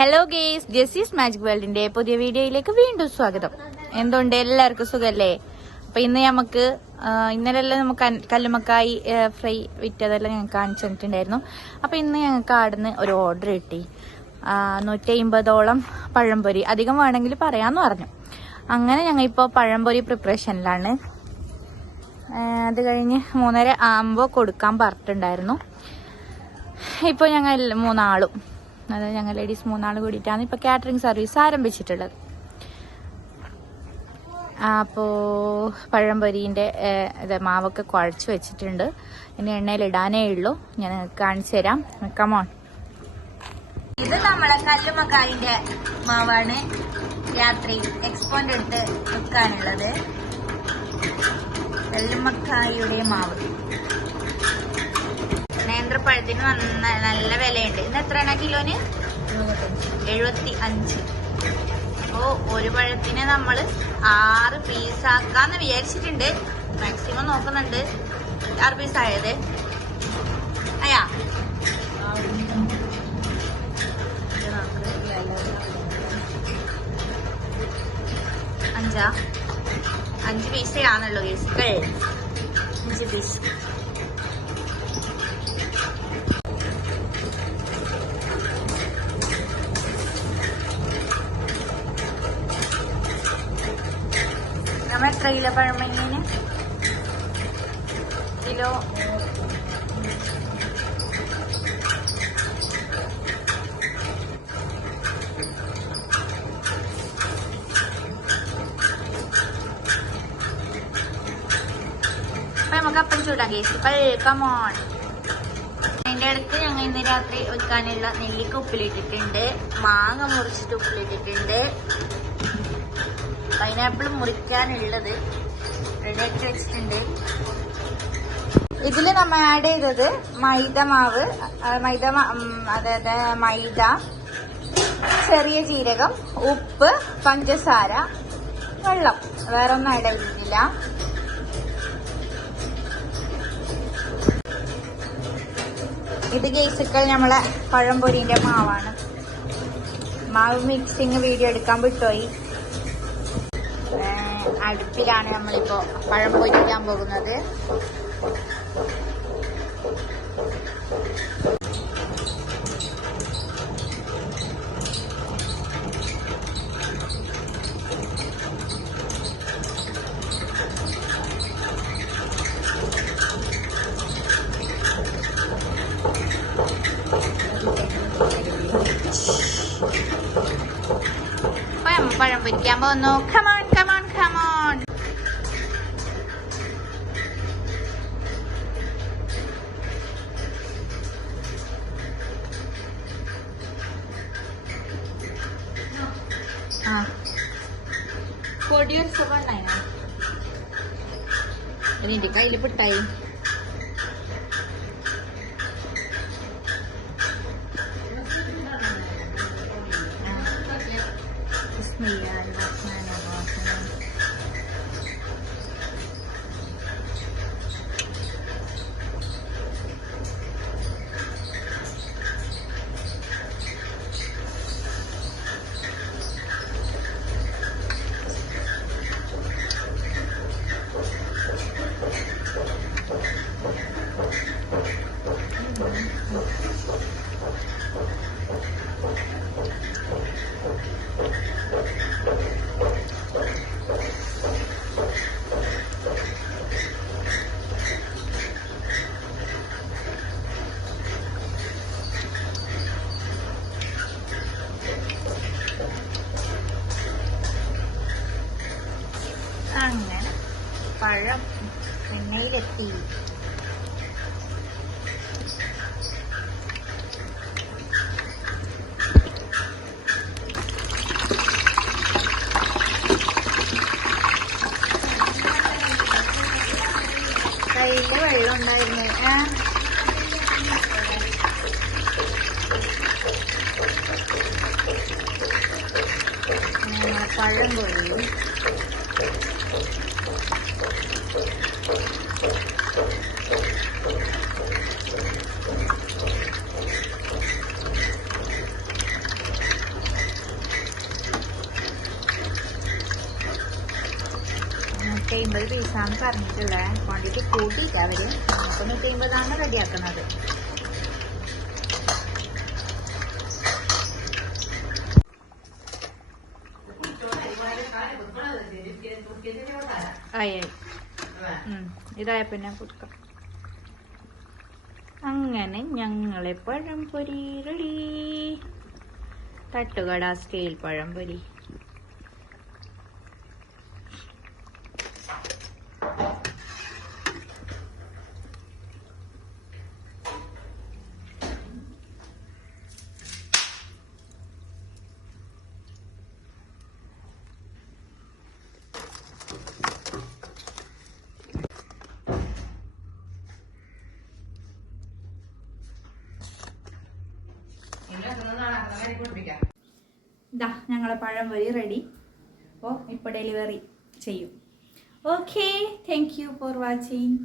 Hello guys ജെസീസ് magic വേൾഡിന്റെ പുതിയ വീഡിയോയിലേക്ക് വീണ്ടും സ്വാഗതം. എന്തുണ്ട്? എല്ലാവർക്കും സുഖല്ലേ? അപ്പൊ ഇന്ന് നമുക്ക് ഇന്നലെ ഇന്നലെല്ലാം നമുക്ക് കല്ലുമക്കായി ഫ്രൈ വിറ്റതെല്ലാം ഞങ്ങൾക്ക് കാണിച്ചു തന്നിട്ടുണ്ടായിരുന്നു. അപ്പൊ ഇന്ന് ഞങ്ങൾക്ക് ആടുന്ന് ഒരു ഓർഡർ കിട്ടി. നൂറ്റി അമ്പതോളം പഴംപൊരി. അധികം വേണമെങ്കിൽ പറയാന്ന് പറഞ്ഞു. അങ്ങനെ ഞങ്ങൾ ഇപ്പോൾ പഴംപൊരി പ്രിപ്പറേഷനിലാണ് അത് കഴിഞ്ഞ് മൂന്നര ആകുമ്പോൾ കൊടുക്കാൻ പറഞ്ഞിട്ടുണ്ടായിരുന്നു. ഇപ്പോൾ ഞങ്ങൾ മൂന്നാളും. അതായത് ഞങ്ങൾ ലേഡീസ് മൂന്നാൾ കൂടിയിട്ടാണ് ഇപ്പോൾ കാറ്ററിംഗ് സർവീസ് ആരംഭിച്ചിട്ടുള്ളത്. അപ്പോൾ പഴംപൊരിന്റെ ഇത് മാവൊക്കെ കുഴച്ച് വെച്ചിട്ടുണ്ട്. ഇനി എണ്ണയിൽ ഇടാനേ ഉള്ളൂ. ഞാൻ കാണിച്ചു തരാം. കമോൺ ഇത് നമ്മളെ കല്ലുമക്കായിന്റെ മാവാണ് രാത്രി എക്സ്പോന്റെ അടുത്ത് വെക്കാനുള്ളത് കല്ലുമക്കായുടെ മാവ്. നേന്ത്രപ്പഴത്തിന് നല്ല വിലയുണ്ട്. ഇന്ന് എത്രയാണ് കിലോന്? എഴുപത്തി അഞ്ച്. അപ്പോ ഒരു പഴത്തിനെ നമ്മൾ ആറ് പീസാക്കാന്ന് വിചാരിച്ചിട്ടുണ്ട്. മാക്സിമം നോക്കുന്നുണ്ട്. ആറ് പീസ് ആയത്. അയാ. അഞ്ചാ. അഞ്ച് ആണല്ലോ പീസുകൾ അഞ്ച് പീസ് നമ്മൾ എത്ര കിലോ പഴമഞ്ഞിന് കിലോ നമുക്ക് അപ്പം ചൂടാം കേസ് കമോൺ അതിന്റെ അടുത്ത് ഞങ്ങൾ ഇന്ന് രാത്രി വെക്കാനുള്ള നെല്ലിക്ക ഉപ്പിലിട്ടിട്ടുണ്ട്. മാങ്ങ മുറിച്ചിട്ട് ഉപ്പിലിട്ടിട്ടുണ്ട്. പൈനാപ്പിൾ മുറിക്കാനുള്ളത് റെഡിയാക്കി വെച്ചിട്ടുണ്ട്. ഇതിൽ നമ്മൾ ആഡ് ചെയ്തത് മൈദ മാവ് മൈദ അതായത് മൈദ ചെറിയ ജീരകം ഉപ്പ് പഞ്ചസാര വെള്ളം. വേറെ ഒന്നും ആഡ് ചെയ്തിട്ടില്ല. ഇത് കേസുക്കൾ നമ്മളെ പഴംപൊരിന്റെ മാവാണ്. മാവ് മിക്സിങ് വീഡിയോ എടുക്കാൻ വിട്ടുപോയി അടുപ്പിലാണ് നമ്മളിപ്പോ പഴം പൊരിക്കാൻ പോകുന്നത്. പഴം പഴം പൊരിക്കാൻ പോകുന്നു. കമോൺ കമോൺ കമോൺ പൊടി ഒരു സുഖമുണ്ടായിരുന്നു എന്നിട്ട് കയ്യിൽ പിട്ടായി Yeah, പഴം എണ്ണയിലെത്തി കയ്യിൽ വെള്ളം ഉണ്ടായിരുന്നു ആ നമ്മളെ പഴം പൊഴിയും നൂറ്റി അമ്പത് പീസാണ് പറഞ്ഞിട്ടുള്ളത് ക്വാണ്ടിറ്റി കൂട്ടിയിട്ടാണ് അവർ നൂറ്റി അമ്പതാണ് റെഡിയാക്കുന്നത് ആയി. ഇതായ പിന്നെ കൊടുക്കാം അങ്ങനെ ഞങ്ങളെ പഴംപൊരി റെഡി തട്ടുകട സ്കെയിൽ പഴംപൊരി ഇതാ ഞങ്ങളെ പഴംപൊരി റെഡി അപ്പോൾ ഇപ്പോൾ ഡെലിവറി ചെയ്യും. Okay thank you for watching